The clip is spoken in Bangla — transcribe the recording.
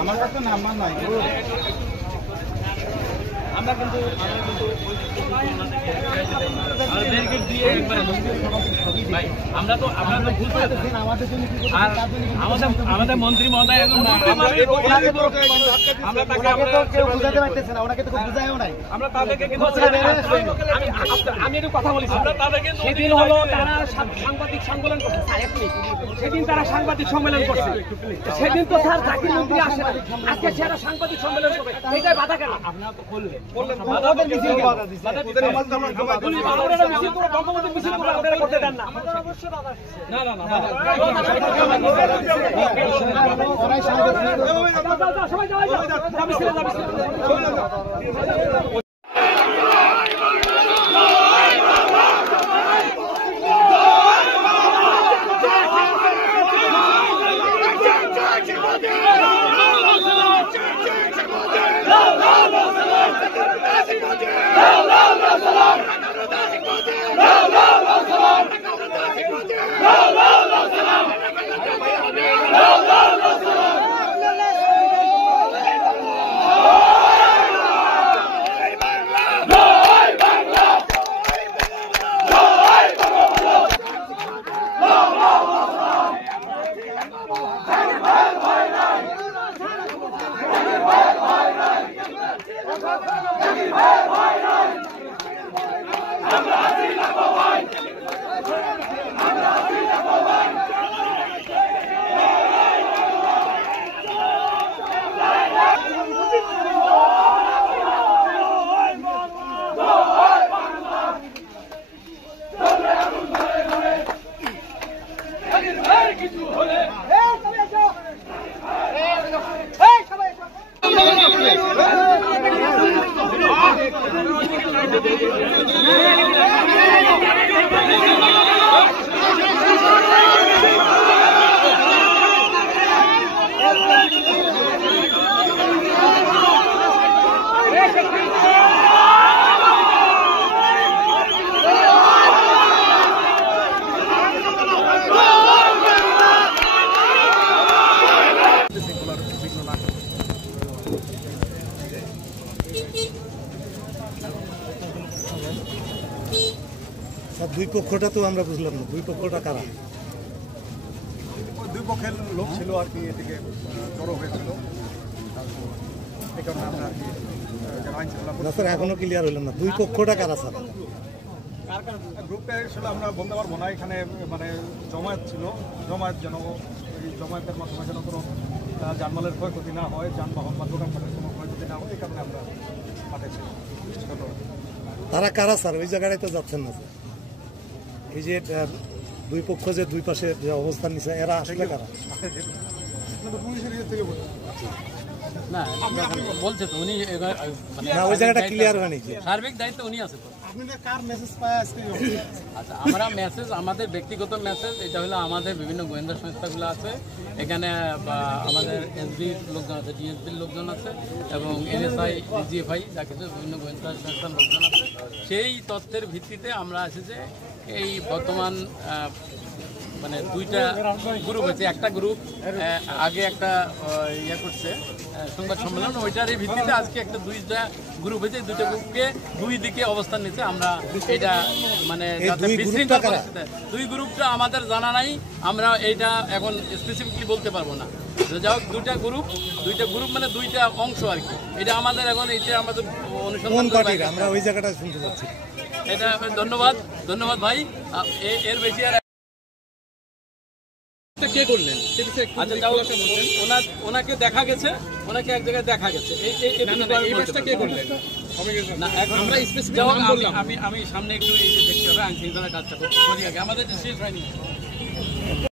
আমার কাছে নাম্বার নাই আমরা কিন্তু আমাদের মন্ত্রী মহোদয় আমরা তাদেরকে আমি একটু কথা বলি সেদিন হলো তারা সাংবাদিক সম্মেলন করছে সেদিন তারা সাংবাদিক সম্মেলন করছে সেদিন তো স্যার জাকির মন্ত্রী আসে না আজকে সেরা সাংবাদিক সম্মেলন করবে এইটাই বাধা কেন আপনারা তো বললেন করতে দেন না দুই পক্ষটা তো আমরা বুঝলাম না দুই পক্ষটা কারা দুই পক্ষের লোক ছিল আর কি এদিকে জড়ো হয়েছিল এই কারণে আমরা আর কি স্যার এখনো ক্লিয়ার হইলাম না দুই পক্ষটা কারা স্যার গ্রুপে আসলে আমরা বলতে পারবো না এখানে মানে জমায়েত ছিল জমায়েত যেন এই জমায়েতের মাধ্যমে যেন কোনো যানবাহনের ক্ষয়ক্ষতি না হয় যানবাহন বা দোকানপাটের কোনো ক্ষয়ক্ষতি না হয় এই কারণে আমরা পাঠিয়েছি তারা কারা স্যার ওই জায়গাটায় তো যাচ্ছেন না স্যার এই যে দুই পক্ষ যে দুই পাশে যে অবস্থান নিচ্ছে এরা আসলে কারা পুলিশের ইয়ে থেকে না বলছে তো উনি না ওই জায়গাটা ক্লিয়ার হয়নি সার্বিক দায়িত্ব উনি আছে তো আচ্ছা আমরা মেসেজ আমাদের ব্যক্তিগত মেসেজ এটা হলো আমাদের বিভিন্ন গোয়েন্দা সংস্থাগুলো আছে এখানে আমাদের এসবির লোকজন আছে ডিএসবির লোকজন আছে এবং এনএসআই ডিজিএফআই যা কিছু বিভিন্ন গোয়েন্দা সংস্থার লোকজন আছে সেই তথ্যের ভিত্তিতে আমরা আছি যে এই বর্তমান মানে দুইটা গ্রুপ আছে একটা গ্রুপ আগে একটা ইয়ে করছে সংবাদ সম্মেলন ওইটার ভিত্তিতে আজকে একটা দুইটা গ্রুপ হয়েছে দুইটা গ্রুপকে দুই দিকে অবস্থান নিচ্ছে আমরা এটা মানে দুই গ্রুপটা আমাদের জানা নাই আমরা এইটা এখন স্পেসিফিকলি বলতে পারবো না যাই হোক দুইটা গ্রুপ মানে দুইটা অংশ আর কি এটা আমাদের এখন এটা আমাদের অনুসন্ধান আমরা ওই জায়গাটা শুনতে পাচ্ছি এটা ধন্যবাদ ভাই এর বেশি আর কে করলেন ওনাকে দেখা গেছে ওনাকে এক জায়গায় দেখা গেছে কে করলেন আমি সামনে একটু এই যে দেখতে হবে আইন শৃঙ্খলা কাজটা করতে আমাদের শেষ হয়নি